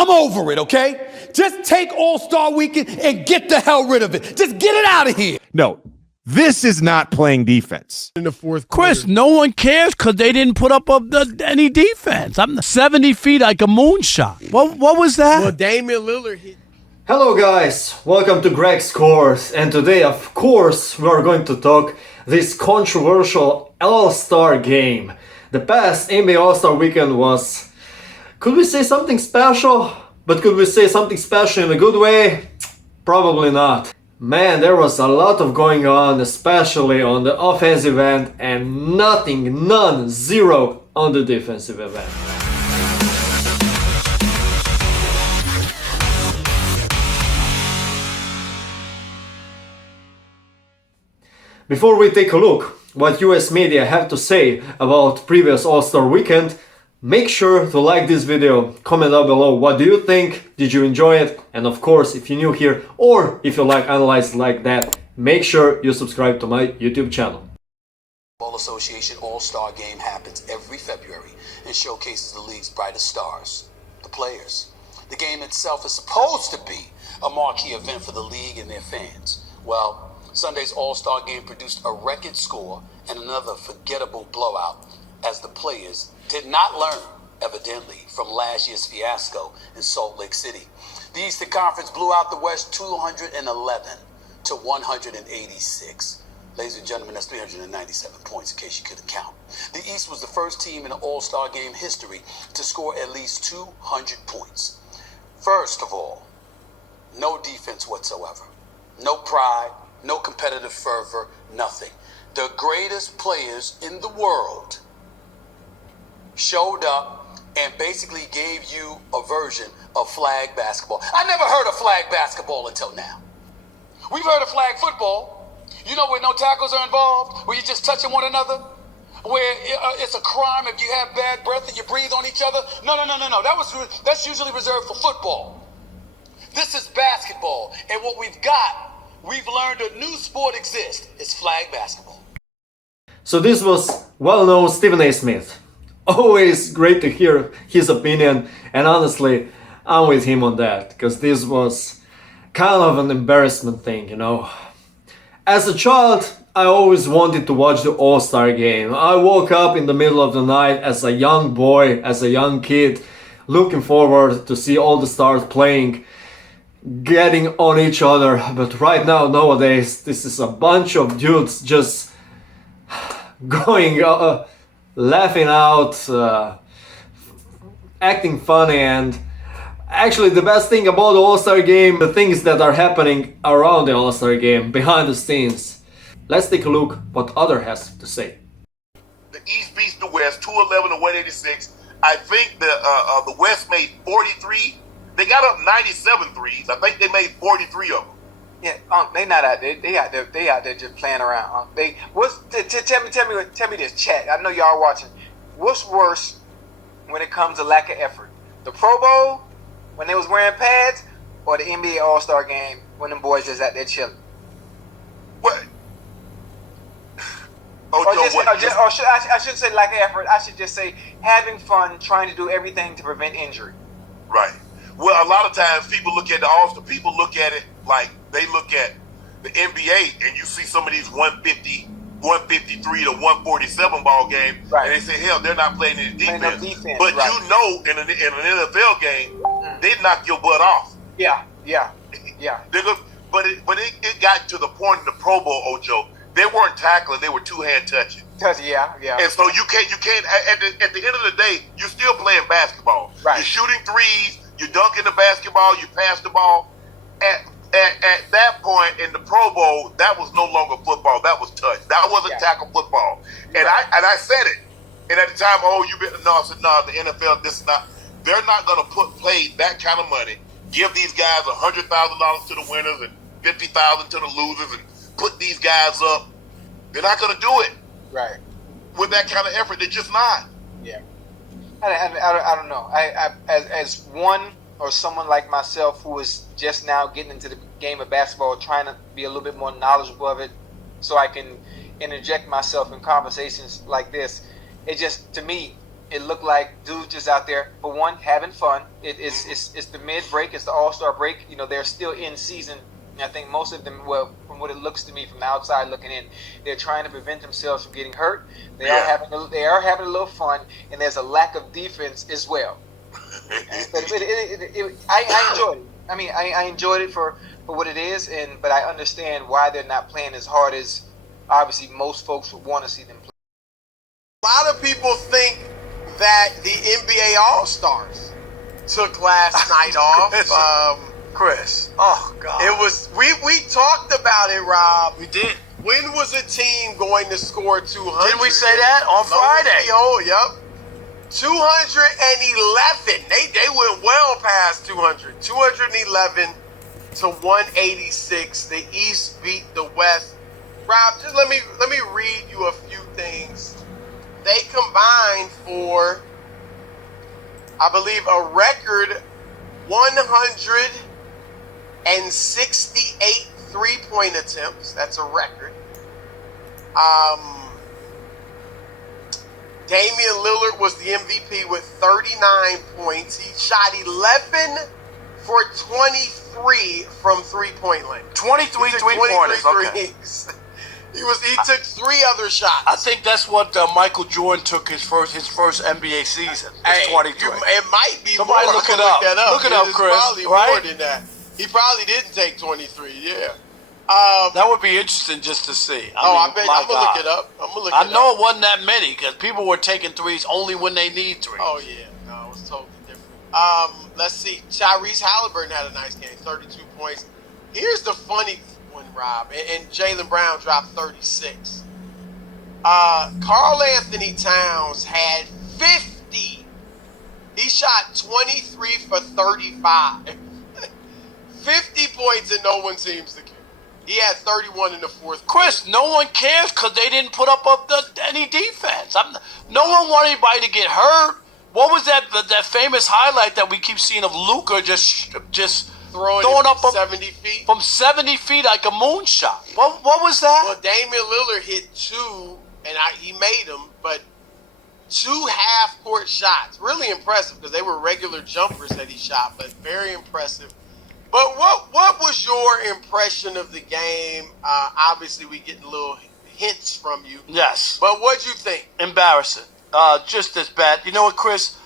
I'm over it, okay? Just take All-Star Weekend and get the hell rid of it. Just get it out of here. No, this is not playing defense. In the fourth Chris, quarter. no one cares because they didn't put up any defense. I'm 70 feet like a moonshot. What was that? Well, Damian Lillard hit. Hello guys, welcome to Greg's Scores, and today of course we are going to talk this controversial All-Star game. The past NBA All-Star Weekend was, could we say something special? But could we say something special in a good way? Probably not. Man, there was a lot of going on, especially on the offensive end, and zero on the defensive end. Before we take a look what US media have to say about previous All-Star Weekend, make sure to like this video, comment down below what do you think, did you enjoy it, and of course if you're new here or if you like analysis like that, make sure you subscribe to my YouTube channel. Basketball Association All-Star Game happens every February and showcases the league's brightest stars, the players. The game itself is supposed to be a marquee event for the league and their fans. Well, Sunday's All-Star Game produced a record score and another forgettable blowout as the players did not learn, evidently, from last year's fiasco in Salt Lake City. The Eastern Conference blew out the West 211 to 186. Ladies and gentlemen, that's 397 points in case you couldn't count. The East was the first team in All-Star Game history to score at least 200 points. First of all, no defense whatsoever. No pride, no competitive fervor, nothing. The greatest players in the world showed up and basically gave you a version of flag basketball. I never heard of flag basketball until now. We've heard of flag football, you know, where no tackles are involved, where you're just touching one another, where it's a crime if you have bad breath and you breathe on each other. No. That's usually reserved for football. This is basketball, and what we've learned a new sport exists. It's flag basketball. So this was well-known Stephen A. Smith. Always great to hear his opinion, and honestly, I'm with him on that, because this was kind of an embarrassment thing, you know. As a child, I always wanted to watch the All-Star Game. I woke up in the middle of the night as a young boy, as a young kid, looking forward to see all the stars playing, getting on each other. But right now, nowadays, this is a bunch of dudes just going laughing out, acting funny, and actually the best thing about the All-Star Game, the things that are happening around the All-Star Game, behind the scenes. Let's take a look what other has to say. The East beats the West 211 to 186. I think the West made 43. They got up 97 threes. I think they made 43 of them. Yeah, they not out there. They out there just playing around. Tell me this, chat. I know y'all watching. What's worse when it comes to lack of effort? The Pro Bowl when they was wearing pads, or the NBA All-Star Game when them boys just out there chilling? What? I shouldn't say lack of effort. I should just say having fun, trying to do everything to prevent injury. Right. Well, a lot of times people look at the All-Star, people look at it like they look at the NBA and you see some of these 150, 153 to 147 ball games, right, and they say, hell, they're not playing any defense. But right, you know, in an NFL game, they knock your butt off. Yeah. But it got to the point in the Pro Bowl, Ocho, they weren't tackling, they were two-hand touching. Yeah. And so you can't at the end of the day, you're still playing basketball. Right. You're shooting threes, you're dunking the basketball, you pass the ball. At that point in the Pro Bowl, that was no longer football. That was touch. That wasn't tackle football. And I said it. And at the time, I said, no, the NFL, this is not. They're not going to pay that kind of money. Give these guys $100,000 to the winners and $50,000 to the losers, and put these guys up. They're not going to do it. Right. With that kind of effort, they're just not. Yeah. I don't know. As one or someone like myself who is just now getting into the game of basketball, trying to be a little bit more knowledgeable of it, so I can interject myself in conversations like this. It just, to me, it looked like dudes just out there, for one, having fun. It's the mid-break. It's the All-Star break. You know, they're still in season. And I think most of them, well, from what it looks to me from the outside looking in, they're trying to prevent themselves from getting hurt. They are having a little fun, and there's a lack of defense as well. But I enjoyed it. I mean, I enjoyed it for what it is, but I understand why they're not playing as hard as obviously most folks would want to see them play. A lot of people think that the NBA All-Stars took last night off. Chris. Oh God. It was we talked about it, Rob. We did. When was a team going to score 200? Didn't we say that on Friday? Oh, yep. 211. They went well past 200. 211 to 186. The East beat the West. Rob, just let me read you a few things. They combined for, I believe, a record 168 three-point attempts. That's a record. Damian Lillard was the MVP with 39 points. He shot 11 for 23 from three-point line. 23 three-pointers. Okay. He took 3 other shots. I think that's what Michael Jordan took his first NBA season. It's 23. It might be Somebody more. look it up. Look it up, It's Chris. probably Right? more than that. He probably didn't take 23. Yeah. That would be interesting just to see. I bet I'm gonna look it up. I know it wasn't that many because people were taking threes only when they need threes. Oh yeah, no, it was totally different. Let's see. Tyrese Halliburton had a nice game, 32 points. Here's the funny one, Rob, and Jaylen Brown dropped 36. Karl Anthony Towns had 50. He shot 23 for 35. 50 points and no one seems to care. He had 31 in the fourth quarter. Chris, no one cares because they didn't put up any defense. No one wanted anybody to get hurt. What was that famous highlight that we keep seeing of Luka just throwing up 70 feet? From 70 feet like a moonshot? What was that? Well, Damian Lillard hit 2, and he made them, but 2 half-court shots. Really impressive because they were regular jumpers that he shot, but very impressive. But what was your impression of the game? Obviously, we getting little hints from you. Yes. But what'd you think? Embarrassing. Just as bad. You know what, Chris?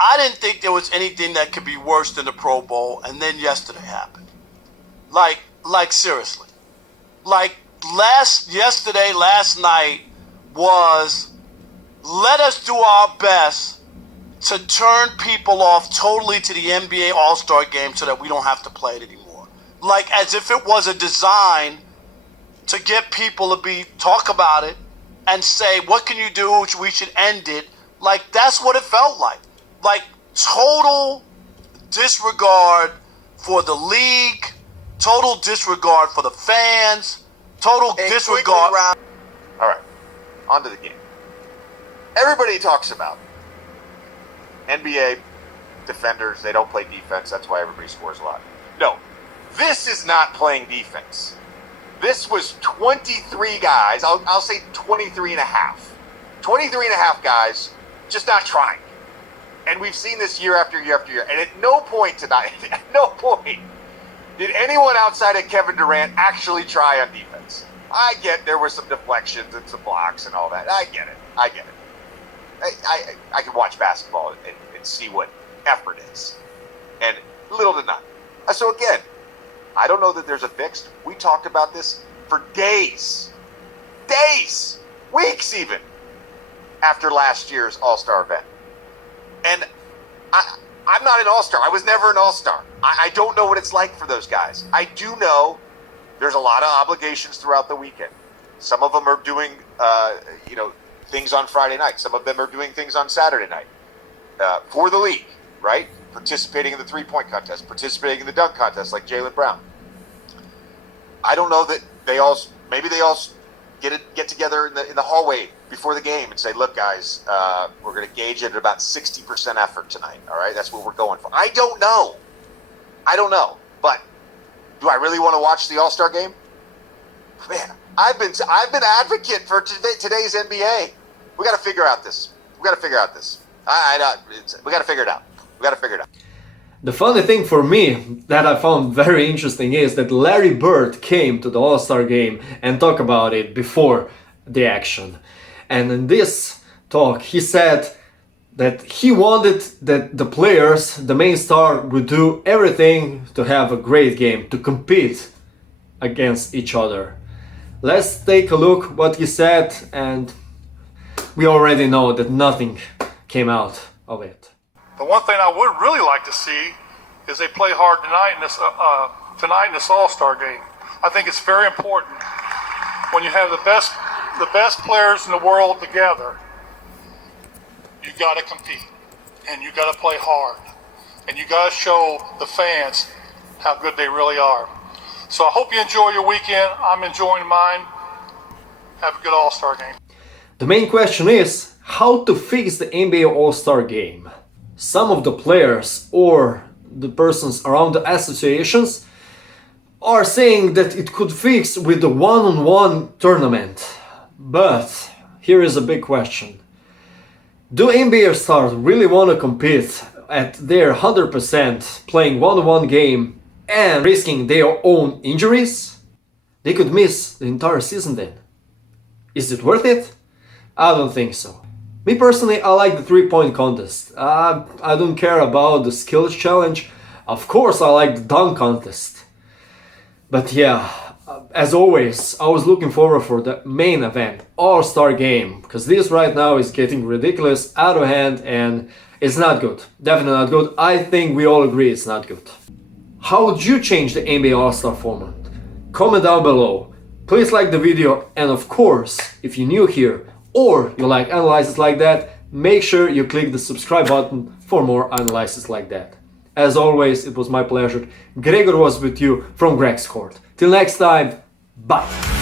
I didn't think there was anything that could be worse than the Pro Bowl, and then yesterday happened. Like seriously. Last night was let us do our best to turn people off totally to the NBA All-Star game so that we don't have to play it anymore. Like as if it was a design to get people to talk about it and say, what can you do? We should end it. Like that's what it felt like. Like total disregard for the league, total disregard for the fans, total disregard. All right, on to the game. Everybody talks about NBA defenders, they don't play defense, that's why everybody scores a lot. No, this is not playing defense. This was 23 guys, I'll say 23 and a half. 23 and a half guys just not trying. And we've seen this year after year after year. And at no point tonight, at no point did anyone outside of Kevin Durant actually try on defense. I get there were some deflections and some blocks and all that. I get it. I can watch basketball and see what effort is. And little to none. So again, I don't know that there's a fix. We talked about this for days, weeks even, after last year's All-Star event. And I'm not an All-Star. I was never an All-Star. I don't know what it's like for those guys. I do know there's a lot of obligations throughout the weekend. Some of them are doing, things on Friday night. Some of them are doing things on Saturday night for the league, right? Participating in the three-point contest, participating in the dunk contest like Jaylen Brown. I don't know that they all get together in the hallway before the game and say, look, guys, we're going to gauge it at about 60% effort tonight, all right? That's what we're going for. I don't know. But do I really want to watch the All-Star game? Man, I've been advocate for today's NBA. We got to figure out this. got to figure out this. We got to figure it out. We got to figure it out. The funny thing for me that I found very interesting is that Larry Bird came to the All-Star game and talked about it before the action. And in this talk, he said that he wanted that the players, the main star, would do everything to have a great game, to compete against each other. Let's take a look what he said, and we already know that nothing came out of it. The one thing I would really like to see is they play hard tonight in this All-Star game. I think it's very important when you have the best players in the world together. You got to compete, and you got to play hard, and you got to show the fans how good they really are. So I hope you enjoy your weekend. I'm enjoying mine. Have a good All-Star game. The main question is how to fix the NBA All-Star game. Some of the players or the persons around the associations are saying that it could fix with the one-on-one tournament. But here is a big question. Do NBA stars really want to compete at their 100% playing one-on-one game and risking their own injuries? They could miss the entire season then. Is it worth it? I don't think so. Me personally, I like the 3-point contest. I don't care about the skills challenge. Of course I like the dunk contest. But yeah, as always, I was looking forward for the main event, All-Star game, because this right now is getting ridiculous, out of hand, and it's not good. Definitely not good. I think we all agree it's not good. How would you change the NBA All-Star format? Comment down below. Please like the video, and of course, if you're new here or you like analysis like that, make sure you click the subscribe button for more analysis like that. As always, it was my pleasure. Gregor was with you from Greg's Court. Till next time, bye!